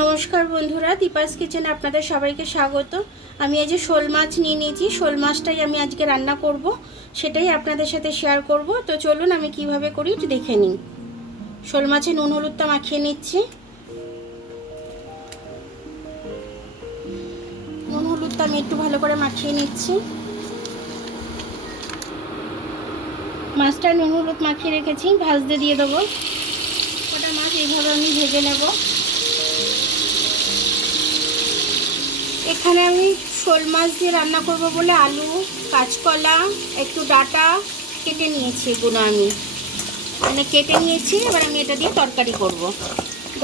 নমস্কার বন্ধুরা, দীপাস কিচেনে আপনাদের সবাইকে স্বাগত। আমি এই যে শোল মাছ নিয়ে নিয়েছি, শোল মাছটাই আমি আজকে রান্না করব, সেটাই আপনাদের সাথে শেয়ার করব। তো চলুন আমি কিভাবে করি একটু দেখে নিন। শোল মাছে নুন হলুদটা মাখিয়ে নিচ্ছি। নুন হলুদটা আমি একটু ভালো করে মাখিয়ে নিচ্ছি। মাছটা নুন হলুদ মাখিয়ে রেখেছি, ভাজতে দিয়ে দেবো। কটা মাছ এইভাবে আমি ভেজে নেব। এখানে আমি শোল মাছ দিয়ে রান্না করব বলে আলু, কাঁচকলা, একটু ডাঁটা কেটে নিয়েছি। এগুলো আমি কেটে নিয়েছি। এবার আমি এটা দিয়ে তরকারি করব।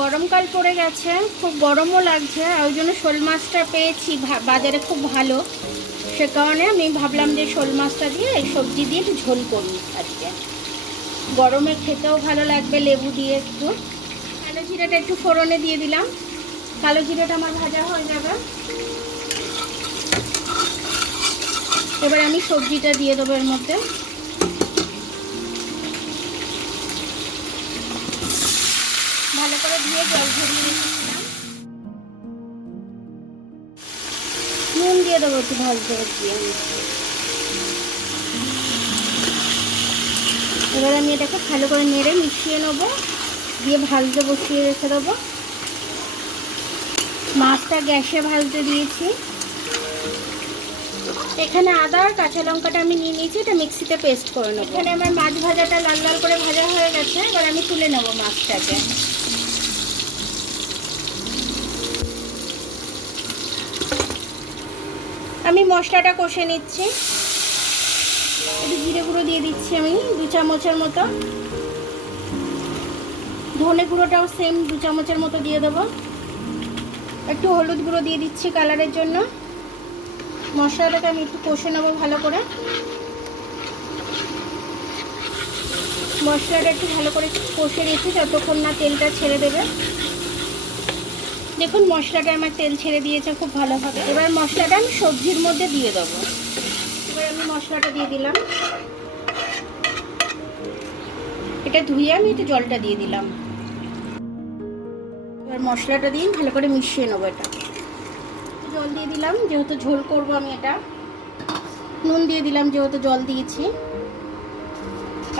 গরমকাল পড়ে গেছে, খুব গরমও লাগছে, ওই জন্য শোল মাছটা পেয়েছি বাজারে খুব ভালো। সে কারণে আমি ভাবলাম যে শোল মাছটা দিয়ে সবজি দিয়ে একটু ঝোল করি আজকে। গরমে খেতেও ভালো লাগবে, লেবু দিয়ে একটু। কালো জিরাটা একটু ফোড়নে দিয়ে দিলাম। কালো জিরাটা আমার ভাজা হয়ে যাবে। এবার আমি সবজিটা দিয়ে দেবো এর মধ্যে। ভালো করে ধুয়ে জল ঝরিয়ে রেখেছিলাম। নুন দিয়ে দেবো একটু ভাজতে দিয়ে। এবার আমি এটাকে ভালো করে নেড়ে মিশিয়ে নেবো, দিয়ে ভাজতে বসিয়ে রেখে দেবো। মাছটা গ্যাসে ভাজতে দিয়েছি। এখানে আদা আর কাঁচা লঙ্কাটা আমি নিয়ে নিয়েছি, এটা মিক্সিতে পেস্ট করে নেবো। এখানে আমার মাছ ভাজাটা লাল লাল করে ভাজা হয়ে গেছে। এবার আমি তুলে নেবো মাছটাকে। আমি মশলাটা কষে নিচ্ছি। একটু জিরে গুঁড়ো দিয়ে দিচ্ছি আমি 2 চামচের মতো। ধনে গুঁড়োটাও সেম 2 চামচের মতো দিয়ে দেবো। একটু হলুদ গুঁড়ো দিয়ে দিচ্ছি কালারের জন্য। মশলাটাকে আমি একটু কষে নেবো ভালো করে। মশলাটা একটু ভালো করে কষে নিচ্ছি যতক্ষণ না তেলটা ছেড়ে দেবে। দেখুন মশলাটা আমার তেল ছেড়ে দিয়েছে খুব ভালোভাবে। এবার মশলাটা আমি সবজির মধ্যে দিয়ে দেবো। এবার আমি মশলাটা দিয়ে দিলাম। এটা ধুয়ে আমি একটু জলটা দিয়ে দিলাম। এবার মশলাটা দিয়ে ভালো করে মিশিয়ে নেবো। এটা জল দিয়ে দিলাম, যেহেতু ঝোল করব আমি। এটা নুন দিয়ে দিলাম, যেহেতু জল দিয়েছি।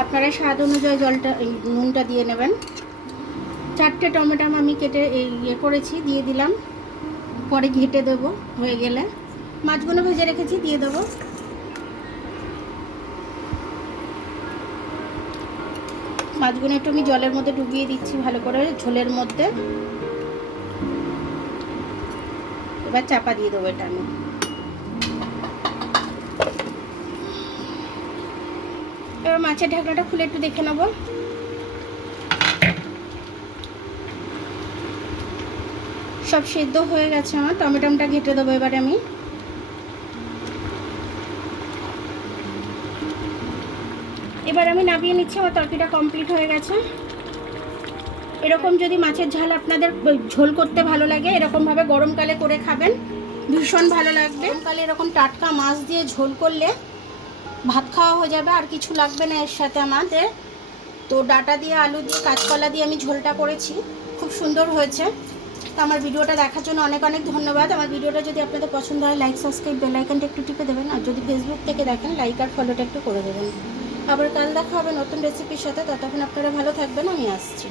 আপনারা স্বাদ অনুযায়ী জলটা নুনটা দিয়ে নেবেন। 4টে টমেটো আমি কেটে করেছি, দিয়ে দিলাম। পরে ঘেটে দেবো হয়ে গেলে। মাছগুলো ভেজে রেখেছি, দিয়ে দেবো। মাছগুলো একটু আমি জলের মধ্যে ডুবিয়ে দিচ্ছি ভালো করে, ঝোলের মধ্যে। এবার চাপা দিয়ে দেবো এটা আমি। এবার মাছের ঢাকনাটা খুলে একটু দেখে নেব। সব সেদ্ধ হয়ে গেছে আমার। টমেটোটা ঘেটে দেবো এবারে আমি। এবার আমি নামিয়ে নিচ্ছি। আমার তরকারিটা কমপ্লিট হয়ে গেছে। এরকম যদি মাছের ঝাল আপনাদের ঝোল করতে ভালো লাগে, এরকমভাবে গরমকালে করে খাবেন, ভীষণ ভালো লাগবে। গরমকালে এরকম টাটকা মাছ দিয়ে ঝোল করলে ভাত খাওয়া হয়ে যাবে, আর কিছু লাগবে না এর সাথে আমাদের। তো ডাঁটা দিয়ে, আলু দিয়ে, কাঁচকলা দিয়ে আমি ঝোলটা করেছি, খুব সুন্দর হয়েছে। তো আমার ভিডিওটা দেখার জন্য অনেক অনেক ধন্যবাদ। আমার ভিডিওটা যদি আপনাদের পছন্দ হয়, লাইক, সাবস্ক্রাইব, বেল আইকনটা একটু টিপে দেবেন। আর যদি ফেসবুক থেকে দেখেন, লাইক আর ফলোটা একটু করে দেবেন। আবার কাল দেখা হবে নতুন রেসিপির সাথে। ততক্ষণ আপনারা ভালো থাকবেন, আমি আসছি।